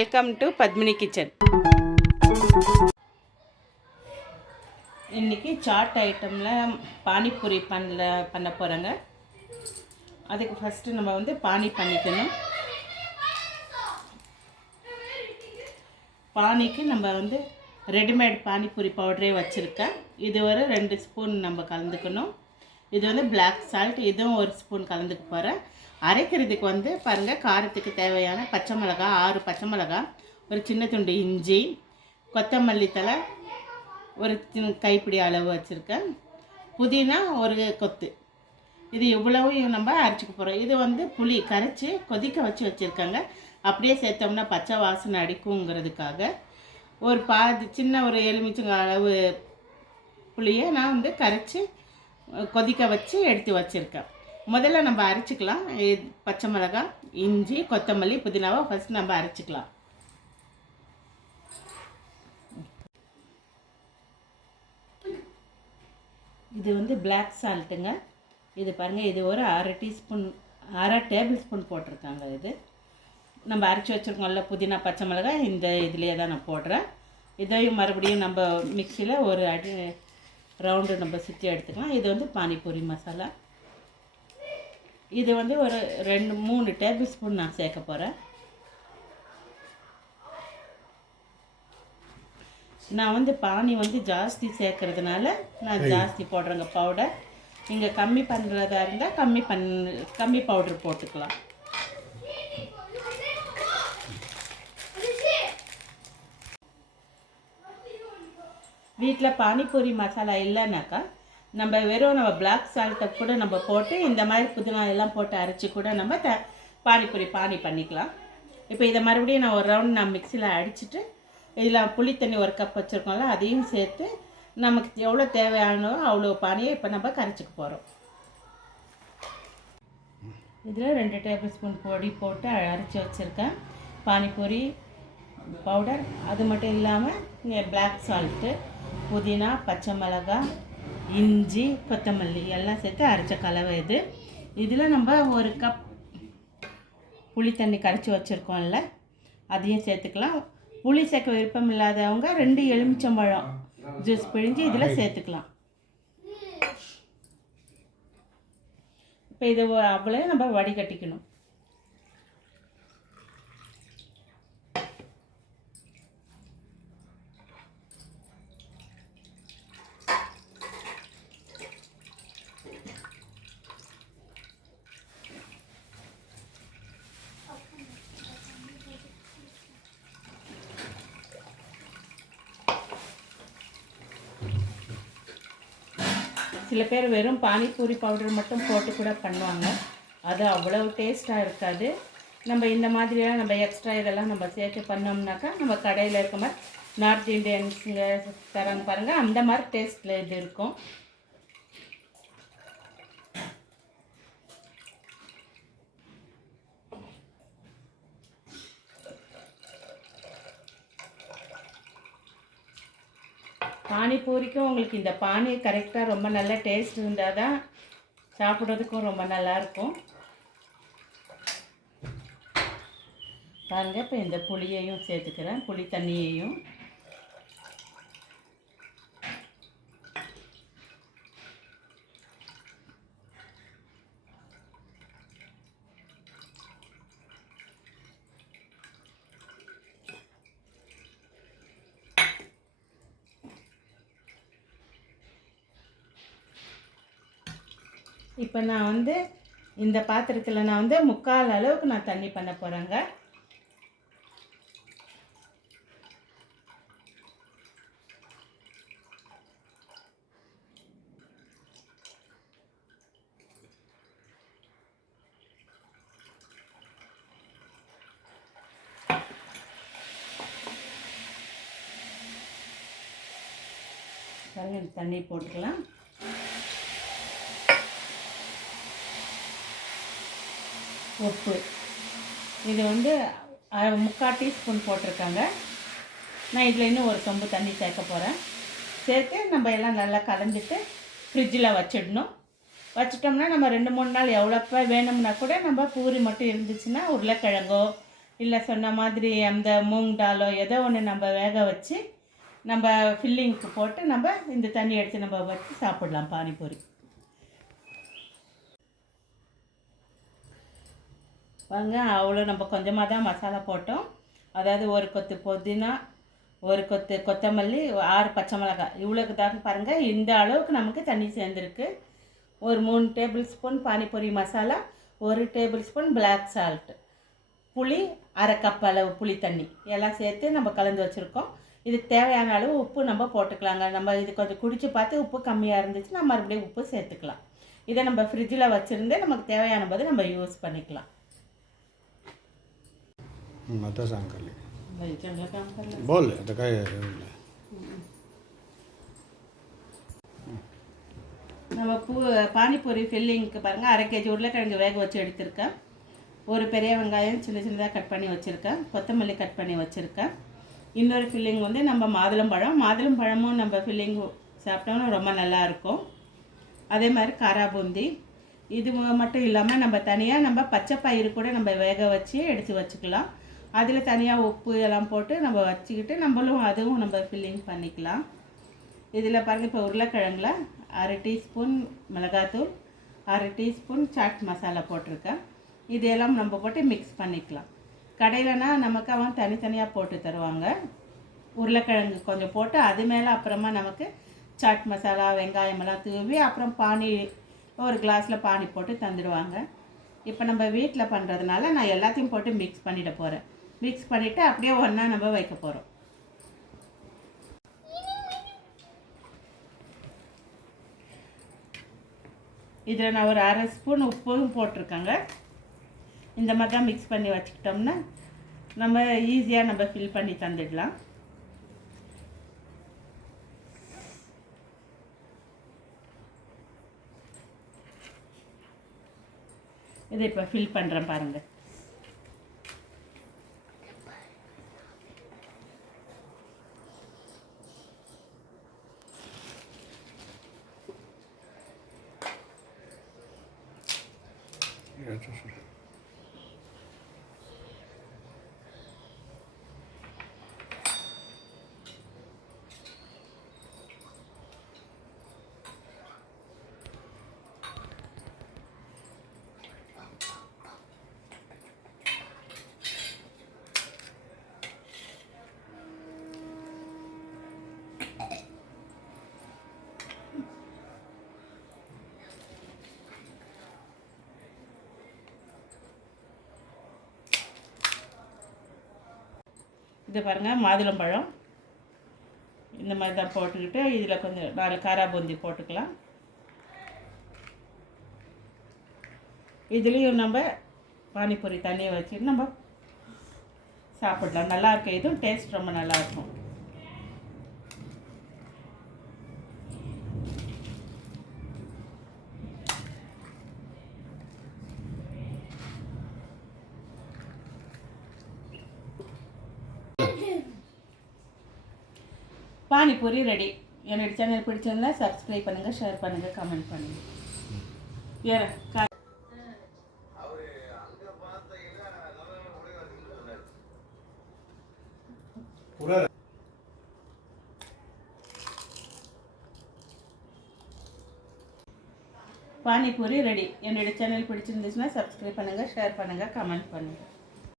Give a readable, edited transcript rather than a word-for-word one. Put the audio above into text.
Welcome to Padmini kitchen. இன்றைக்கி chat ஐட்டமில் panipuri பண்ண போகிறேங்க. அதுக்கு ஃபஸ்ட்டு நம்ம வந்து பானி பண்ணிக்கணும். பானிக்கு நம்ம வந்து ரெடிமேட் பானிபூரி பவுடரே வச்சுருக்கேன். இது ஒரு 2 ஸ்பூன் நம்ம கலந்துக்கணும். இது வந்து பிளாக் சால்ட், இதுவும் 1 ஸ்பூன் கலந்துக்க போகிறேன். அரைக்கிறதுக்கு வந்து பாருங்கள், காரத்துக்கு தேவையான பச்சை மிளகாய் 6 பச்சை மிளகாய், ஒரு சின்ன துண்டு இஞ்சி, கொத்தமல்லி தழை ஒரு கைப்பிடி அளவு வச்சுருக்கேன், புதினா ஒரு கொத்து. இது இவ்வளவும் நம்ம அரைச்சிக்க போகிறோம். இது வந்து புளி கரைச்சி கொதிக்க வச்சு வச்சுருக்காங்க. அப்படியே சேர்த்தோம்னா பச்சை வாசனை அடிக்குங்கிறதுக்காக ஒரு சின்ன ஒரு எலுமிச்சங்க அளவு புளியை நான் வந்து கரைச்சி கொதிக்க வச்சு எடுத்து வச்சுருக்கேன். முதல்ல நம்ம அரைச்சிக்கலாம். பச்சை மிளகாய், இஞ்சி, கொத்தமல்லி, புதினாவை ஃபஸ்ட் நம்ம அரைச்சிக்கலாம். இது வந்து பிளாக் சால்ட்டுங்க. இது பாருங்கள், இது ஒரு அரை டேபிள் ஸ்பூன் போட்டிருக்காங்க. இது நம்ம அரைச்சி வச்சுருக்கோம்ல புதினா பச்சை மிளகாய், இந்த இதுலேயே தான் நான் போடுறேன். இதையும் மறுபடியும் நம்ம மிக்சியில் ஒரு அடி ரவுண்டு நம்ம சுற்றி எடுத்துக்கலாம். இது வந்து பானிபூரி மசாலா. இது வந்து ஒரு 2-3 டேபிள் ஸ்பூன் நான் சேர்க்க போகிறேன். நான் வந்து பானி வந்து ஜாஸ்தி சேர்க்கறதுனால நான் ஜாஸ்தி போடுறேங்க பவுடர். நீங்கள் கம்மி பண்ணுறதா இருந்தால் கம்மி பவுடர் போட்டுக்கலாம். வீட்டில் பானிபூரி மசாலா இல்லைனாக்கா நம்ம பிளாக் சால்ட்டை கூட நம்ம போட்டு இந்த மாதிரி புதினா எல்லாம் போட்டு அரைச்சி கூட நம்ம பானி பண்ணிக்கலாம். இப்போ இதை மறுபடியும் நான் ஒரு ரவுண்ட் நான் மிக்சியில் அடிச்சுட்டு இதில் புளி தண்ணி 1 கப் வச்சுருக்கோம்ல, அதையும் சேர்த்து நமக்கு எவ்வளோ தேவையானோ அவ்வளோ பானியை இப்போ நம்ம கரைச்சிக்க போகிறோம். இதில் 2 டேபிள் ஸ்பூன் பொடி போட்டு அரைச்சி வச்சுருக்கேன் பானிபூரி பவுடர். அது மட்டும் இல்லாமல் பிளாக் சால்ட்டு, புதினா, பச்சை மிளகாய், இஞ்சி, கொத்தமல்லி எல்லாம் சேர்த்து அரைச்ச கலவை இது. இதில் நம்ம 1 கப் புளி தண்ணி கரைச்சி வச்சுருக்கோம்ல, அதையும் சேர்த்துக்கலாம். புளி சேர்க்க விருப்பம் இல்லாதவங்க 2 எலுமிச்சம்பழம் ஜூஸ் பிழிஞ்சு இதில் சேர்த்துக்கலாம். இப்போ இது அவ்வளோ நம்ம வடிகட்டிக்கணும். சில பேர் வெறும் பானிபூரி பவுடர் மட்டும் போட்டு கூட பண்ணுவாங்க. அது அவ்வளவு டேஸ்ட்டாக இருக்காது. நம்ம இந்த மாதிரியெல்லாம் நம்ம எக்ஸ்ட்ரா இதெல்லாம் நம்ம சேர்த்து பண்ணோம்னாக்கா நம்ம கடையில் இருக்க மாதிரி நார்த் இண்டியன்ஸுங்க தராங்க பாருங்கள், அந்த மாதிரி டேஸ்ட்டில் இது இருக்கும். பானிபூரிக்கும் உங்களுக்கு இந்த பானி கரெக்டாக ரொம்ப நல்ல டேஸ்ட் இருந்தால் தான் சாப்பிட்றதுக்கும் ரொம்ப நல்லாயிருக்கும். பாருங்கள், இப்போ இந்த புளியையும் சேர்த்துக்கிறேன், புளி தண்ணியையும். இப்போ நான் வந்து இந்த பாத்திரத்தில் நான் வந்து 3/4 அளவுக்கு நான் தண்ணி பண்ண போகிறேங்க. தண்ணி போட்டுக்கலாம். உப்பு இது வந்து 3/4 டீஸ்பூன் போட்டிருக்காங்க. நான் இதில் இன்னும் ஒரு சொம்பு தண்ணி சேர்க்க போகிறேன். சேர்த்து நம்ம எல்லாம் நல்லா கலந்துட்டு ஃப்ரிட்ஜில் வச்சிடணும். வச்சிட்டோம்னா நம்ம 2-3 நாள் எவ்வளோப்போ வேணும்னா கூட நம்ம பூரி மட்டும் இருந்துச்சுன்னா உருளைக்கிழங்கோ இல்லை சொன்ன மாதிரி அந்த மூங் டாலோ ஏதோ ஒன்று நம்ம வேக வச்சு நம்ம ஃபில்லிங்க்கு போட்டு நம்ம இந்த தண்ணி எடுத்து நம்ம வச்சு சாப்பிடலாம் பானிபூரி. வாங்க, அவ்வளோ நம்ம கொஞ்சமாக தான் மசாலா போட்டோம். அதாவது ஒரு கொத்து புதினா, ஒரு கொத்து கொத்தமல்லி, 6 பச்சை மிளகாய், இவ்வளோக்கு தான் பாருங்கள். இந்த அளவுக்கு நமக்கு தண்ணி சேர்ந்துருக்கு. ஒரு 3 table spoon panipuri masala, 1 table spoon black salt, புளி 1/2 கப் அளவு புளி தண்ணி எல்லாம் சேர்த்து நம்ம கலந்து வச்சுருக்கோம். இதுக்கு தேவையான அளவு உப்பு நம்ம போட்டுக்கலாங்க. நம்ம இது கொஞ்சம் குடித்து பார்த்து உப்பு கம்மியாக இருந்துச்சுன்னா மறுபடியும் உப்பு சேர்த்துக்கலாம். இதை நம்ம ஃப்ரிட்ஜில் வச்சுருந்து நமக்கு தேவையான போது நம்ம யூஸ் பண்ணிக்கலாம். आता सांग खाली बोल आता काय நம்ம பானிபூரி ஃபில்லிங்க்கு பாருங்கள் 1/2 kg உருளைக்கிழங்கு வேக வச்சு எடுத்திருக்கேன். ஒரு பெரிய வெங்காயம் சின்ன சின்னதாக கட் பண்ணி வச்சுருக்கேன். கொத்தமல்லி கட் பண்ணி வச்சுருக்கேன். இன்னொரு ஃபில்லிங் வந்து நம்ம மாதுளம்பழமும் நம்ம ஃபில்லிங் சாப்பிட்டோம்னா ரொம்ப நல்லாயிருக்கும். அதே மாதிரி காரா பூந்தி. இது மட்டும் இல்லாமல் நம்ம தனியாக நம்ம பச்சை பயிறு கூட நம்ம வேக வச்சு எடுத்து வச்சுக்கலாம். அதில் தனியாக உப்பு எல்லாம் போட்டு நம்ம வச்சுக்கிட்டு நம்மளும் அதுவும் நம்ம ஃபில்லிங் பண்ணிக்கலாம். இதில் பாருங்கள், இப்போ உருளைக்கிழங்குல 1/2 டீஸ்பூன் மிளகாத்தூள், 1/2 டீஸ்பூன் சாட் மசாலா போட்டிருக்கேன். இதெல்லாம் நம்ம போட்டு மிக்ஸ் பண்ணிக்கலாம். கடையிலனா நமக்கு அவன் தனித்தனியாக போட்டு தருவாங்க. உருளைக்கிழங்கு கொஞ்சம் போட்டு அது மேலே அப்புறமா நமக்கு சாட் மசாலா வெங்காயமெல்லாம் தூவி அப்புறம் பானி ஒரு கிளாஸில் பானி போட்டு தந்துடுவாங்க. இப்போ நம்ம வீட்டில் பண்ணுறதுனால நான் எல்லாத்தையும் போட்டு மிக்ஸ் பண்ணிட போகிறேன். மிக்ஸ் பண்ணிவிட்டு அப்படியே ஒன்றா நம்ம வைக்க போகிறோம். இதில் நான் ஒரு 1/2 ஸ்பூன் உப்பும் போட்டிருக்கேங்க. இந்த மாதிரி தான் மிக்ஸ் பண்ணி வச்சுக்கிட்டோம்னா நம்ம ஈஸியாக நம்ம ஃபில் பண்ணி தந்துடலாம். இதை இப்போ ஃபில் பண்ணுறேன் பாருங்கள். இது பாருங்கள், மாதுளம்பழம் இந்த மாதிரி தான் போட்டுக்கிட்டு இதில் கொஞ்சம் 4 காரா பூந்தி போட்டுக்கலாம். இதுலேயும் நம்ம பானிபூரி தண்ணியை வச்சு நம்ம சாப்பிடலாம். நல்லாயிருக்கும். இதுவும் டேஸ்ட் ரொம்ப நல்லாயிருக்கும். பானிபூரி ரெடி. என்னோட சேனல் பிடிச்சிருந்தா சப்ஸ்கிரைப் பண்ணுங்கள், ஷேர் பண்ணுங்கள், கமெண்ட் பண்ணுங்கள். பானிபூரி ரெடி. என்னோட சேனல் பிடிச்சிருந்துச்சுன்னா சப்ஸ்கிரைப் பண்ணுங்கள், ஷேர் பண்ணுங்கள், கமெண்ட் பண்ணுங்கள்.